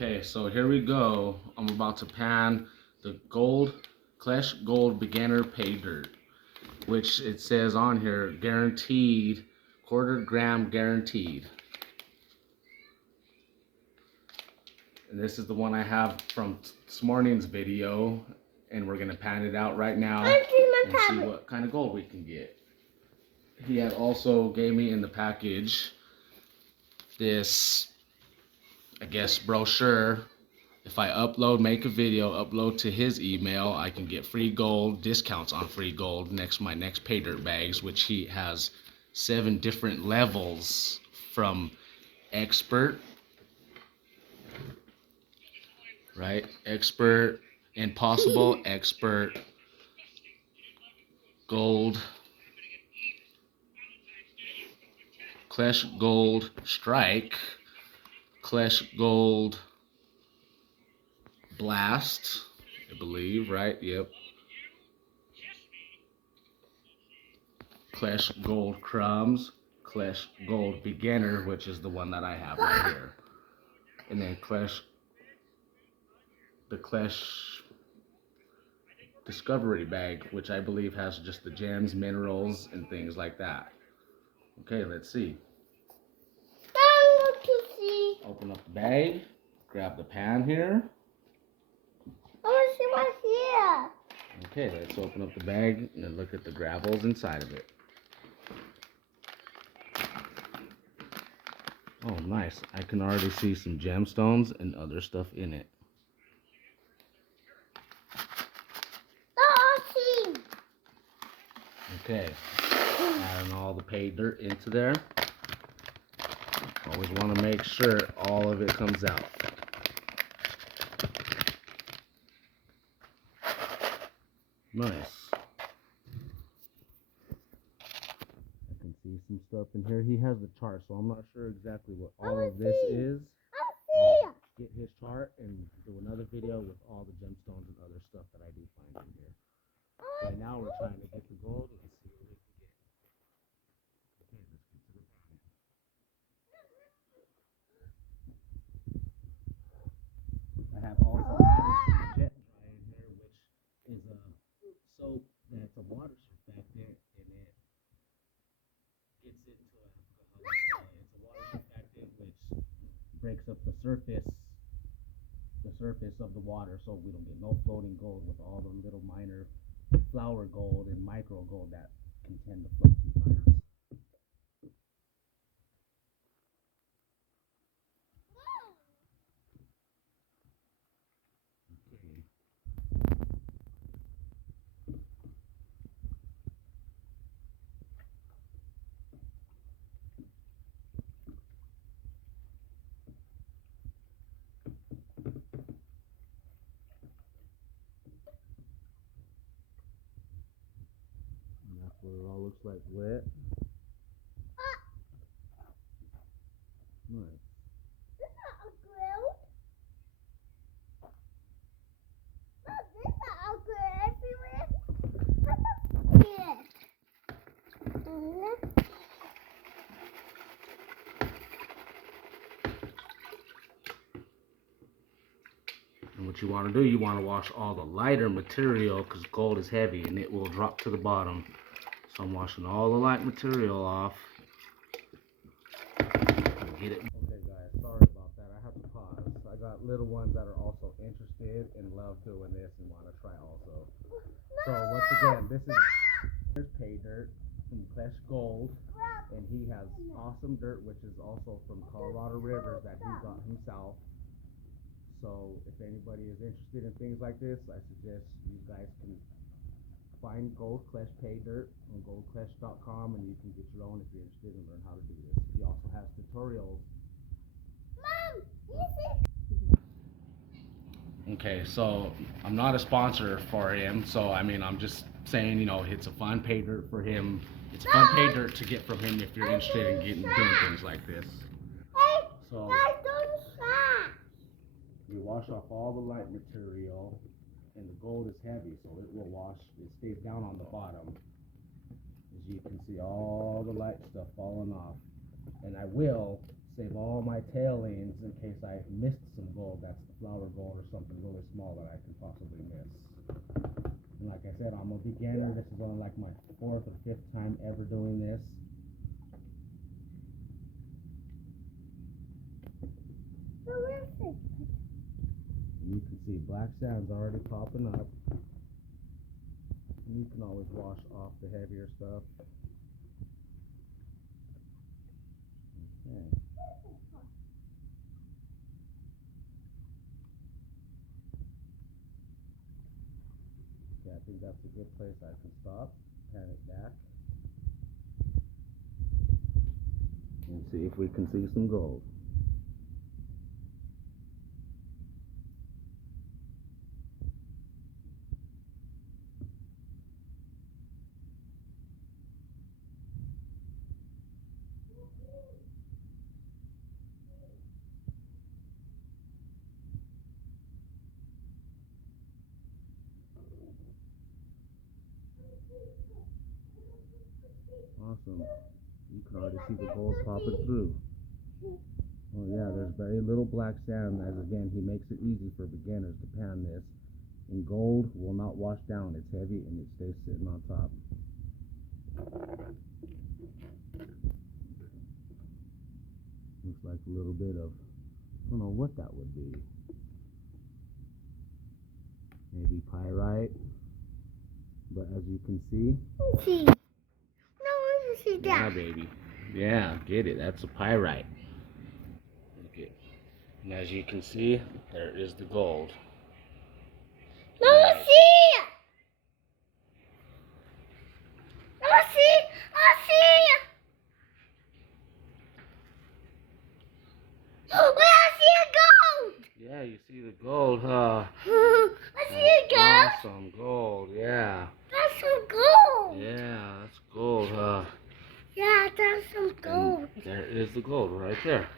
Okay, so here we go. I'm about to pan the Klesh Gold Beginner Pay Dirt, which it says on here, guaranteed, quarter gram guaranteed. And this is the one I have from this morning's video, and we're gonna pan it out right now and see what kind of gold we can get. He had also gave me in the package this, I guess, brochure. If I make a video, upload to his email, I can get free gold, discounts on free gold my next pay dirt bags, which he has 7 different levels from expert, right? Expert, impossible, expert, gold, Klesh Gold Strike, Klesh Gold Blast, I believe, right? Yep. Klesh Gold Crumbs, Klesh Gold Beginner, which is the one that I have right here. And then the Klesh Discovery bag, which I believe has just the gems, minerals, and things like that. Okay, let's see. I want to see. Open up the bag, grab the pan here. I want to see what's here. Okay, let's open up the bag and look at the gravels inside of it. Oh, nice. I can already see some gemstones and other stuff in it. Okay, adding all the pay dirt into there. Always want to make sure all of it comes out. Nice. I can see some stuff in here. He has the chart, so I'm not sure exactly what all of this is. I'll get his chart and do another video with all the gemstones and other stuff that I do find in here. Right now we're trying to get the gold. Let's see what we can get. Okay, let's get to the pan. I have also added some jet dry in here, which is a soap that's a water surfactant, and it gets into it's a water surfactant which breaks up the surface of the water, so we don't get no floating gold with all the little minor flower gold and micro gold that can tend to float sometimes. Okay. And that's what it all looks like wet. Nice. This is not a grill. No, this is not a grill everywhere. What's here? And what you want to do, you want to wash all the lighter material because gold is heavy and it will drop to the bottom. So I'm washing all the light material off. Get it. Okay guys, sorry about that. I have to pause. I got little ones that are also interested and love doing this and want to try also. So once again, this is pay dirt from Klesh Gold, and he has awesome dirt, which is also from Colorado River that he got himself. So if anybody is interested in things like this, I suggest you guys can find Gold Klesh Pay Dirt on goldklesh.com, and you can get your own if you're interested and learn how to do this. He also has tutorials. Okay, so I'm not a sponsor for him, so I mean, I'm just saying, you know, it's a fun pay dirt for him. It's a fun pay dirt to get from him if you're interested in doing things like this. So you wash off all the light material, and the gold is heavy, so it will wash, it stays down on the bottom. As you can see, all the light stuff falling off. And I will save all my tailings in case I missed some gold. That's the flower gold or something really small that I could possibly miss. And like I said, I'm a beginner. This is only like my 4th or 5th time ever doing this. You can see black sand's already popping up. And you can always wash off the heavier stuff. Okay. Okay, I think that's a good place I can stop, pan it back, and see if we can see some gold. Awesome. You can already see the gold popping through. Oh yeah, there's very little black sand, as again, he makes it easy for beginners to pan this. And gold will not wash down. It's heavy and it stays sitting on top. Looks like a little bit of, I don't know what that would be. Maybe pyrite. But as you can see. See. No, I want to see that. Yeah, baby. Yeah, get it. That's a pyrite. Okay. And as you can see, there is the gold. No, I see. No, I see. I see. Oh, I see a gold. Yeah, you see the gold, huh? I see a gold. Awesome gold, yeah. That's some gold. Yeah, that's gold, huh? Yeah, that's some gold. And there is the gold right there.